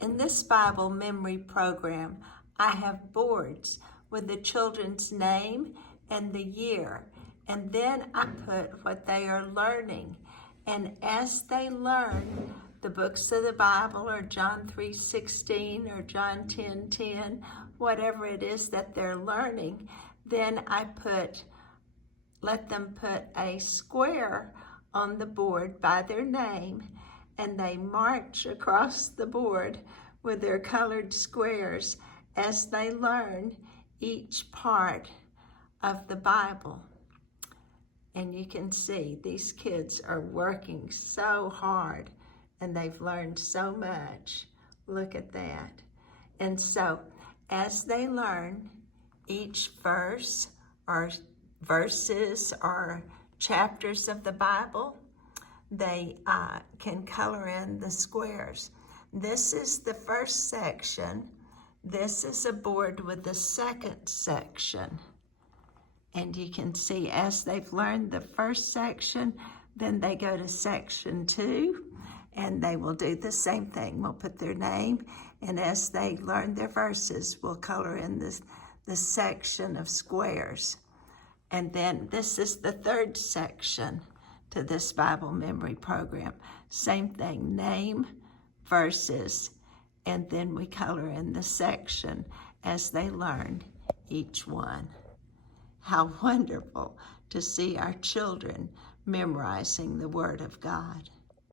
In this Bible memory program, I have boards with the children's name and the year, and then I put what they are learning. And as they learn the books of the Bible, or John 3:16 or John 10:10, whatever it is that they're learning, then I let them put a square on the board by their name, and they march across the board with their colored squares as they learn each part of the Bible. And you can see these kids are working so hard, and they've learned so much. Look at that. And so as they learn each verse or verses or chapters of the Bible, they can color in the squares. This is the first section. This is a board with the second section. And you can see as they've learned the first section, then they go to section 2, and they will do the same thing. We'll put their name, and as they learn their verses, we'll color in the section of squares. And then this is the third section to this Bible memory program. Same thing, name, verses, and then we color in the section as they learn each one. How wonderful to see our children memorizing the Word of God.